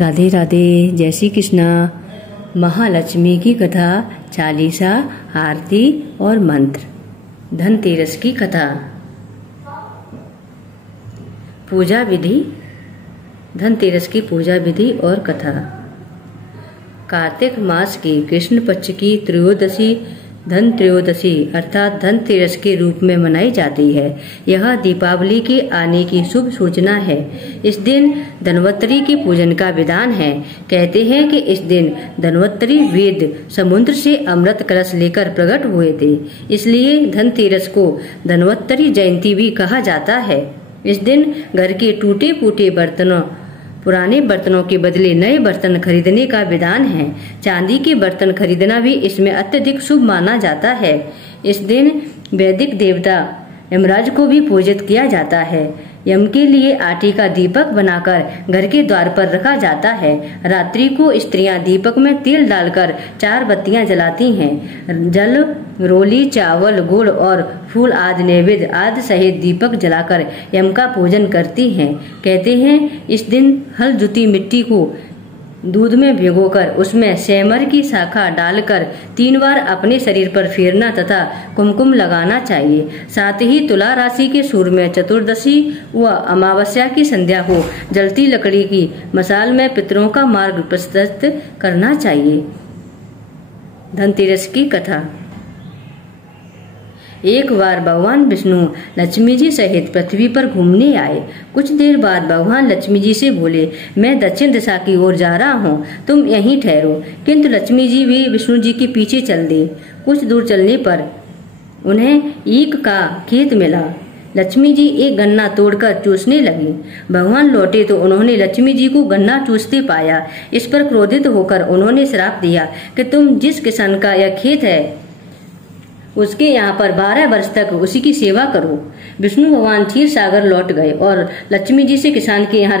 राधे राधे। जय श्री कृष्णा। महालक्ष्मी की कथा, चालीसा, आरती और मंत्र। धनतेरस की कथा। पूजा विधि। धनतेरस की पूजा विधि और कथा। कार्तिक मास की कृष्ण पक्ष की त्रयोदशी धन त्रयोदशी अर्थात धनतेरस के रूप में मनाई जाती है। यह दीपावली के आने की शुभ सूचना है। इस दिन धन्वंतरी के पूजन का विधान है। कहते हैं कि इस दिन धन्वंतरी वेद समुद्र से अमृत कलश लेकर प्रकट हुए थे, इसलिए धनतेरस को धन्वंतरी जयंती भी कहा जाता है। इस दिन घर के टूटे फूटे बर्तनों, पुराने बर्तनों के बदले नए बर्तन खरीदने का विधान है। चांदी के बर्तन खरीदना भी इसमें अत्यधिक शुभ माना जाता है। इस दिन वैदिक देवता यमराज को भी पूजित किया जाता है। यम के लिए आटे का दीपक बनाकर घर के द्वार पर रखा जाता है। रात्रि को स्त्रियां दीपक में तेल डालकर 4 बत्तियां जलाती हैं। जल, रोली, चावल, गुड़ और फूल आदि नैवेद्य आदि सहित दीपक जलाकर यम का पूजन करती हैं। कहते हैं इस दिन हल जुती मिट्टी को दूध में भिगोकर उसमें सेमर की शाखा डालकर 3 बार अपने शरीर पर फेरना तथा कुमकुम लगाना चाहिए। साथ ही तुला राशि के सूर्य में चतुर्दशी व अमावस्या की संध्या हो जलती लकड़ी की मशाल में पितरों का मार्ग प्रशस्त करना चाहिए। धनतेरस की कथा। एक बार भगवान विष्णु लक्ष्मी जी सहित पृथ्वी पर घूमने आए। कुछ देर बाद भगवान लक्ष्मी जी से बोले, मैं दक्षिण दिशा की ओर जा रहा हूँ, तुम यहीं ठहरो। किंतु लक्ष्मी जी भी विष्णु जी के पीछे चल दी। कुछ दूर चलने पर उन्हें ईख का खेत मिला। लक्ष्मी जी एक गन्ना तोड़कर चूसने लगी। भगवान लौटे तो उन्होंने लक्ष्मी जी को गन्ना चूसते पाया। इस पर क्रोधित होकर उन्होंने श्राप दिया कि तुम जिस किसान का यह खेत है उसके यहाँ पर 12 वर्ष तक उसी की सेवा करो। विष्णु भगवान क्षीर सागर लौट गए और लक्ष्मी जी ने किसान के यहाँ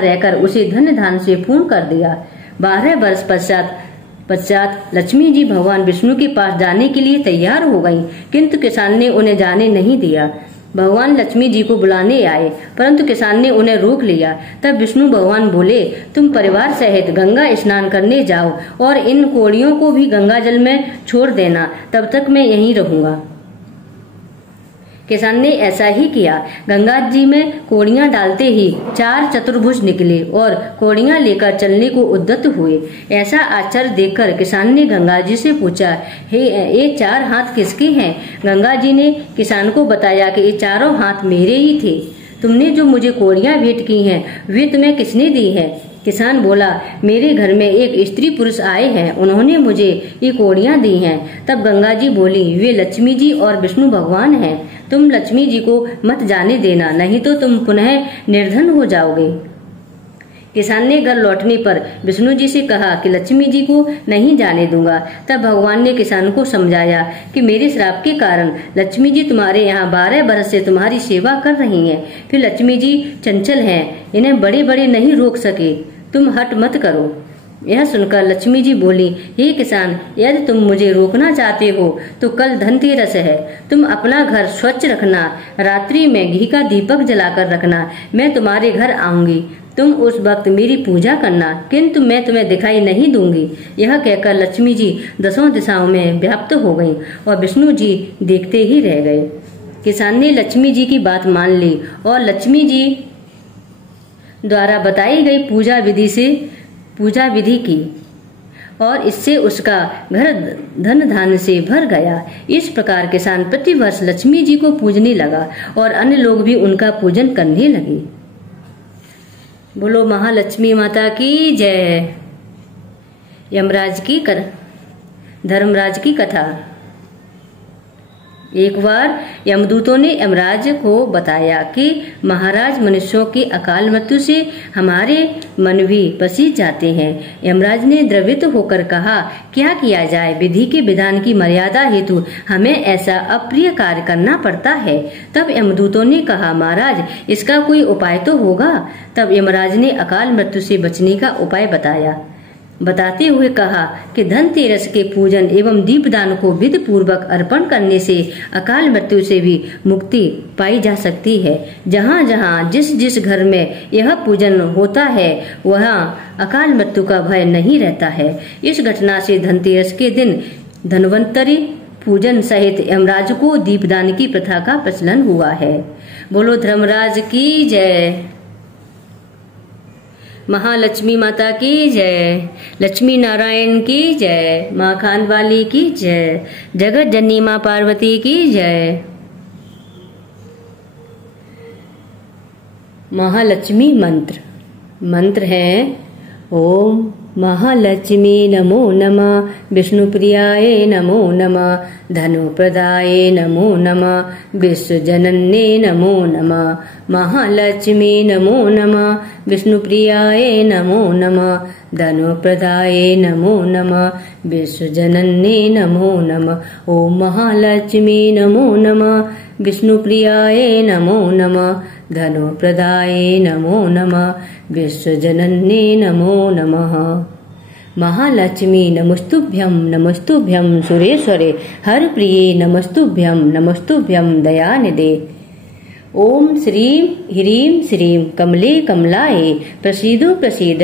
रहकर उसे धन्य धान से पूर्ण कर दिया। 12 वर्ष पश्चात लक्ष्मी जी भगवान विष्णु के पास जाने के लिए तैयार हो गईं, किंतु किसान ने उन्हें जाने नहीं दिया। भगवान लक्ष्मी जी को बुलाने आए, परंतु किसान ने उन्हें रोक लिया। तब विष्णु भगवान बोले, तुम परिवार सहित गंगा स्नान करने जाओ और इन कोड़ियों को भी गंगा जल में छोड़ देना, तब तक मैं यहीं रहूंगा। किसान ने ऐसा ही किया। गंगा जी में कोड़ियां डालते ही 4 चतुर्भुज निकले और कोड़ियां लेकर चलने को उद्यत हुए। ऐसा आश्चर्य देखकर किसान ने गंगा जी से पूछा, हे ये 4 हाथ किसके हैं? गंगा जी ने किसान को बताया कि ये 4 हाथ मेरे ही थे। तुमने जो मुझे कोड़ियां भेंट की हैं वे तुम्हें किसने दी है? किसान बोला, मेरे घर में एक स्त्री पुरुष आए हैं, उन्होंने मुझे ये कोड़ियां दी हैं। तब गंगा जी बोली, वे लक्ष्मी जी और विष्णु भगवान हैं। तुम लक्ष्मी जी को मत जाने देना, नहीं तो तुम पुनः निर्धन हो जाओगे। किसान ने घर लौटने पर विष्णु जी से कहा कि लक्ष्मी जी को नहीं जाने दूंगा। तब भगवान ने किसान को समझाया कि मेरे श्राप के कारण लक्ष्मी जी तुम्हारे यहाँ 12 वर्ष से तुम्हारी सेवा कर रही हैं। फिर लक्ष्मी जी चंचल हैं, इन्हें बड़े बड़े नहीं रोक सके, तुम हट मत करो। यह सुनकर लक्ष्मी जी बोली, हे किसान, यदि तुम मुझे रोकना चाहते हो तो कल धनतेरस है, तुम अपना घर स्वच्छ रखना, रात्रि में घी का दीपक जलाकर रखना। मैं तुम्हारे घर आऊंगी, तुम उस वक्त मेरी पूजा करना, किंतु मैं तुम्हें दिखाई नहीं दूंगी। यह कहकर लक्ष्मी जी 10 दिशाओं में व्याप्त हो गईं और विष्णु जी देखते ही रह गए। किसान ने लक्ष्मी जी की बात मान ली और लक्ष्मी जी द्वारा बताई गई पूजा विधि की और इससे उसका घर धन धान्य से भर गया। इस प्रकार किसान प्रतिवर्ष लक्ष्मी जी को पूजने लगा और अन्य लोग भी उनका पूजन करने लगे। बोलो महालक्ष्मी माता की जय। धर्मराज की कथा। एक बार यमदूतों ने यमराज को बताया कि महाराज, मनुष्यों की अकाल मृत्यु से हमारे मन भी पसीज जाते हैं। यमराज ने द्रवित होकर कहा, क्या किया जाए? विधि के विधान की मर्यादा हेतु हमें ऐसा अप्रिय कार्य करना पड़ता है। तब यमदूतों ने कहा, महाराज, इसका कोई उपाय तो होगा। तब यमराज ने अकाल मृत्यु से बचने का उपाय बताया। बताते हुए कहा कि धनतेरस के पूजन एवं दीपदान को विधि पूर्वक अर्पण करने से अकाल मृत्यु से भी मुक्ति पाई जा सकती है। जहाँ जहाँ जिस जिस घर में यह पूजन होता है वहाँ अकाल मृत्यु का भय नहीं रहता है। इस घटना से धनतेरस के दिन धन्वंतरि पूजन सहित यमराज को दीपदान की प्रथा का प्रचलन हुआ है। बोलो धर्मराज की जय। महालक्ष्मी माता की जय। लक्ष्मी नारायण की जय। माँ खानवाली की जय। जगत जननी माँ पार्वती की जय। महालक्ष्मी मंत्र है ओम महालक्ष्मी नमो नमः, विष्णुप्रियाय नमो नमः, धनुप्रदाय नमो नमः, विश्वजनन्ये नमो नमः। महालक्ष्मी नमो नमः, विष्णुप्रियाय नमो नमः, धनुप्रदाय नमो नमः, विश्वजनन्ये नमो नमः। ओम महालक्ष्मी नमो नमः, विष्णुप्रियाय नमो नमः, धनुप्रदाय नमो नमः, विश्वजनन्ये नमो नमः। महालक्ष्मी नमस्तुभ्यं नमस्तुभ्यं सुरेश्वरे हर प्रिये नमस्तुभ्यं नमस्तुभ्यं दयानिधे। ओम श्रीं ह्रीं श्रीं कमले कमलाये प्रसीदो प्रसीद।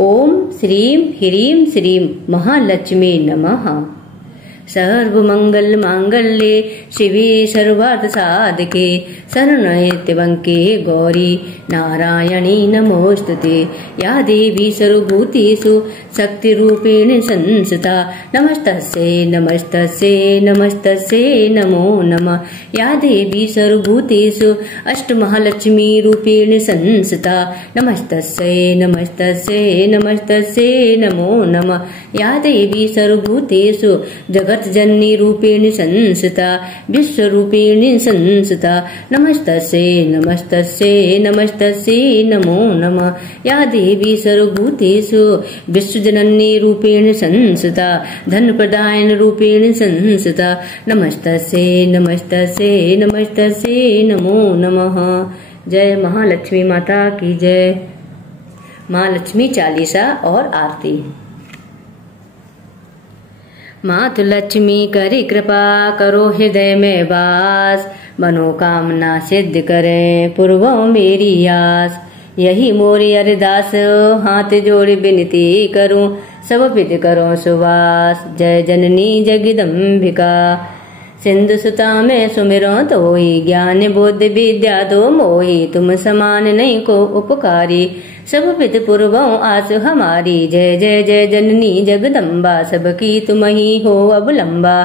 ओम श्रीं ह्रीं श्रीं महालक्ष्मी नमः। सर्वमंगल मांगल्ये शिवे सर्वार्थ साधके शरण्ये त्र्यंबके गौरी नारायणी नमोस्तुते। या देवी सर्वभूतेषु शक्तिरूपेण संस्थिता नमस्तस्यै नमस्तस्यै नमस्तस्यै नमो नमः। या देवी सर्वभूतेषु अष्टमहालक्ष्मी रूपेण संस्थिता नमस्तस्यै नमस्तस्यै नमस्तस्यै नमो नमः। या देवी सर्वभूतेषु जगत जननी रूपेण संस्थिता विश्वरूपेण संस्थिता नमस्तस्यै नमस्तस्यै नमस्तस्यै नमो नमः। या देवी सर्वभूतेषु विश्वजननी रूपेण संस्थिता धनप्रदायन रूपेण संस्थिता नमस्तस्यै नमस्तस्यै नमस्तस्यै नमो नमः। जय महालक्ष्मी माता की जय। महालक्ष्मी चालीसा और आरती। मातु लक्ष्मी करे कृपा करो हृदय में वास, मनोकामना सिद्ध करे पूर्वों मेरी आस। यही मोरी अरदास हाथ जोड़ी विनती करूं सब विध करो सुवास। जय जननी जगदम्बिका सिंधु सुता में सुमिरो तोहि, ज्ञान बुद्धि विद्या दो मोहि। तुम समान नहीं को उपकारी सब विध पूर्वों आस हमारी। जय जय जय जननी जगदम्बा सबकी तुम ही हो अवलंबा।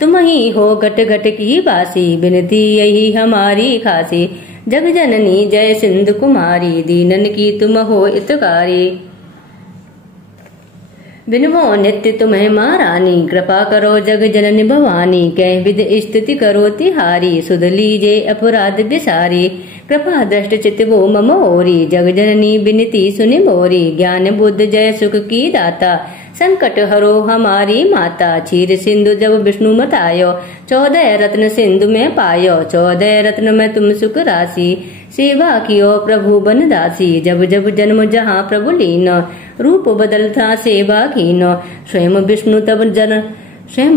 तुम ही हो घट घट की वासी विनती यही हमारी खासी। जग जननी जय सिंधु कुमारी दीनन की तुम हो हितकारी। बिनवो नित्य तुम्हें महारानी कृपा करो जग जननी भवानी। कह विध स्तुति करो तिहारी सुध लीजे अपराध विसारी। कृपा दृष्ट चित वो मम ओरी जग जननी बिनती सुनि मोरी। ज्ञान बुद्ध जय सुख की दाता संकट हरो हमारी माता। क्षीर सिंधु जब विष्णु मत आयो 14 रत्न सिंधु में पायो। 14 रत्न में तुम सुख राशि सेवा कियो प्रभु बन दासी। जब जब जन्म जहाँ प्रभु लीन रूप बदलता सेवा कीनो। स्वयं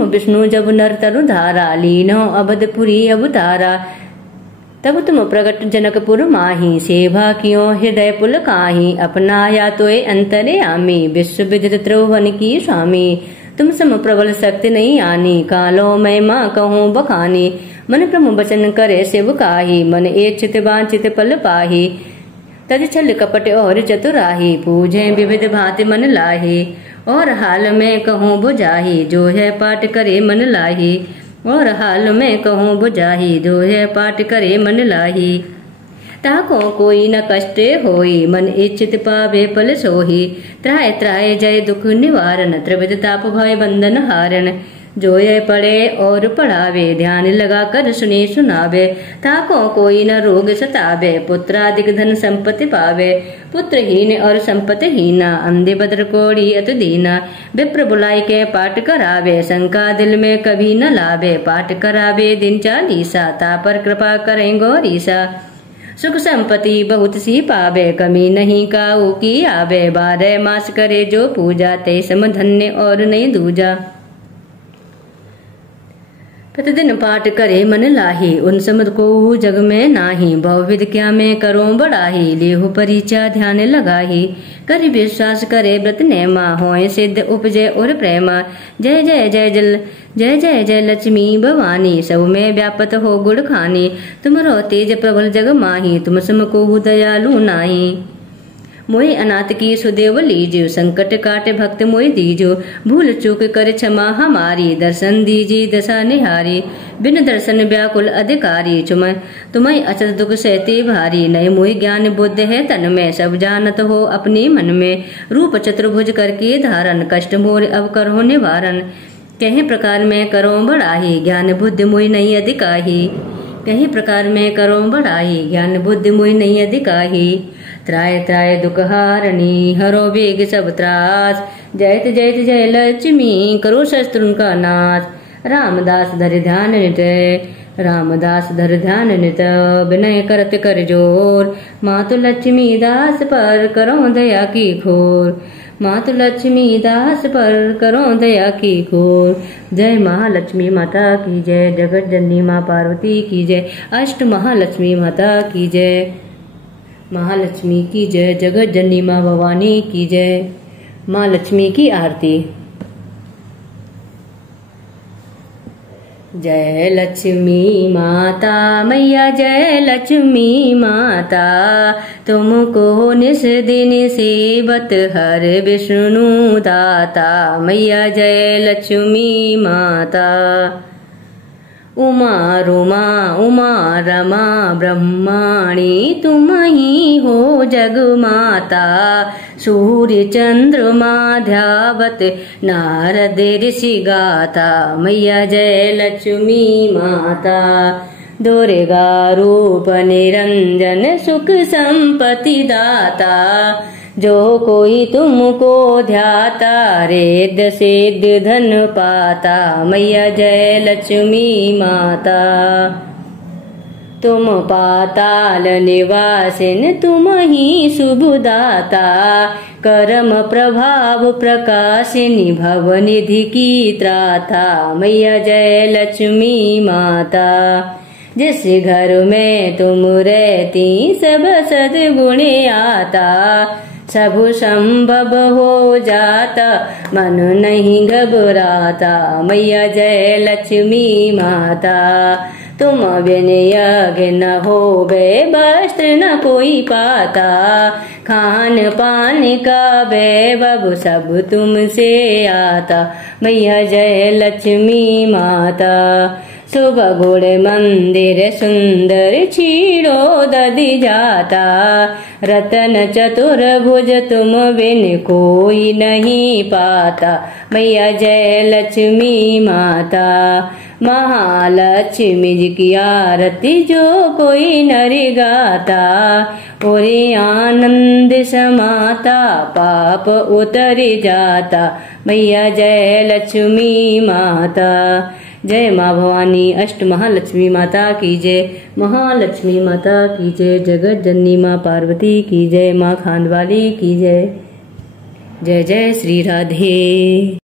विष्णु जब नर तरु धारा लीनो अवधपुरी अवतारा। तब तुम प्रगट जनकपुर माही सेवा कियो हृदय पुल काही। अपनाया तोय अंतर्यामी विश्व विदित त्रिभुवन की स्वामी। तुम सम प्रबल शक्ति नहीं आनी कालो मैं माँ कहूँ बखानी। मन प्रभु वचन करे शिव काही मन इच्छित वांछित फल पाही। तज छल कपट और चतुराही पूजे विविध भांति मन लाही। और हाल में कहूँ बुझाही जो है पाठ करे मन लाही। और हाल में कहूँ बुझाही जो है पाठ करे मन लाही। ताको कोई न कष्ट होई मन इच्छित पावे फल सोही। त्राय त्राय जय दुख निवारण त्रिविध ताप भय बंधन हारण। जो ये पढ़े और पढ़ावे ध्यान लगा कर सुने सुनावे। ताको कोई न रोग सतावे पुत्रादिक धन संपत्ति पावे। पुत्रहीन और संपत्तिहीना अंधे बद्र कोड़ी अत दीना। विप्र बुलाई के पाठ करावे शंका दिल में कभी न लावे। पाठ करावे दिन 40 ता पर कृपा करें गौरीसा। सुख संपत्ति बहुत सी पावे, कमी नहीं काऊ की आवे। 12 मास करे जो पूजा, ते सम धन्य और नहीं दूजा। प्रतिदिन पाठ करे मन लाही, उन समद को जग में नाही। बहुविध क्या में करो बड़ाही, लेहु परिचा ध्यान लगाही। कर विश्वास करे व्रत नेमा, होए सिद्ध उपजय और प्रेमा। जय जय जय जल जय जय जय लक्ष्मी भवानी, सब में व्यापत हो गुण खानी। तुमरो तेज प्रबल जग माही, तुम सम को दयालु नाही। मोहि अनाथ की सुदेव लीजो, संकट काटे भक्त मोहि दीजो। भूल चूक कर क्षमा हमारी, दर्शन दीजिए दशा निहारी। बिन दर्शन व्याकुल अधिकारी, तुम्हें अचल दुख सहते भारी। नए मोहि ज्ञान बुद्ध है तन में, सब जानत हो अपने मन में। रूप चतुर्भुज करके धारण, कष्ट मोर अब करो निवारण। कहीं प्रकार में करो बड़ाही, ज्ञान बुद्धि मोहि नहीं अधिकाही। कहीं प्रकार में करो बड़ाही, ज्ञान बुद्धि मोहि नहीं अधिकाही। त्राय त्राय दुख हारणी, हरो वेग सब त्रास। जयत जयत जय लक्ष्मी, करो शस्त्रुन का नाश। रामदास धर ध्यान नित, रामदास धर ध्यान नित। विनय करत कर जोर, मातु लक्ष्मी दास पर करो दया की खोर। मातु लक्ष्मी दास पर करो दया की खोर। जय महालक्ष्मी माता की जय, जगत जननी माँ पार्वती की जय। अष्ट महालक्ष्मी माता की जय, महालक्ष्मी की जय। जगत जननी माँ भवानी की जय। माँ लक्ष्मी की आरती। जय लक्ष्मी माता मैया, जय लक्ष्मी माता। तुमको निस दिन सेवत हर विष्णु दाता। मैया जय लक्ष्मी माता। उमा रुमा उमा रमा ब्रह्माणी, तुम ही हो जग माता। सूर्य चंद्रमा ध्यावत, नारद ऋषि गाता। मैया जय लक्ष्मी माता। दुर्गा रूप निरंजन, सुख संपत्ति दाता। जो कोई तुमको ध्याता, रिद्ध सिद्ध धन पाता। मैया जय लक्ष्मी माता। तुम पाताल निवासिन, तुम ही शुभदाता। कर्म प्रभाव प्रकाशिनी, भव निधि की त्राता। मैया जय लक्ष्मी माता। जिस घर में तुम रहती, सब सद्गुण आता। सब संभव हो जाता, मन नहीं घबराता। मैया जय लक्ष्मी माता। तुम बिन यज्ञ न होवे, वस्त्र न कोई पाता। खान पान का वैभव सब तुमसे आता। मैया जय लक्ष्मी माता। सुबह गुड़ मंदिर सुंदर, छीड़ो दधि जाता। रतन चतुर्भुज तुम बिन कोई नहीं पाता। मैया जय लक्ष्मी माता। महालक्ष्मी जी की आरती जो कोई नर गाता। और आनंद समाता, पाप उतर जाता। मैया जय लक्ष्मी माता। जय माँ भवानी अष्ट महालक्ष्मी माता की जय। महालक्ष्मी माता की जय। जगत जननी माँ पार्वती की जय। माँ खानवाली की जय। जय जय श्री राधे।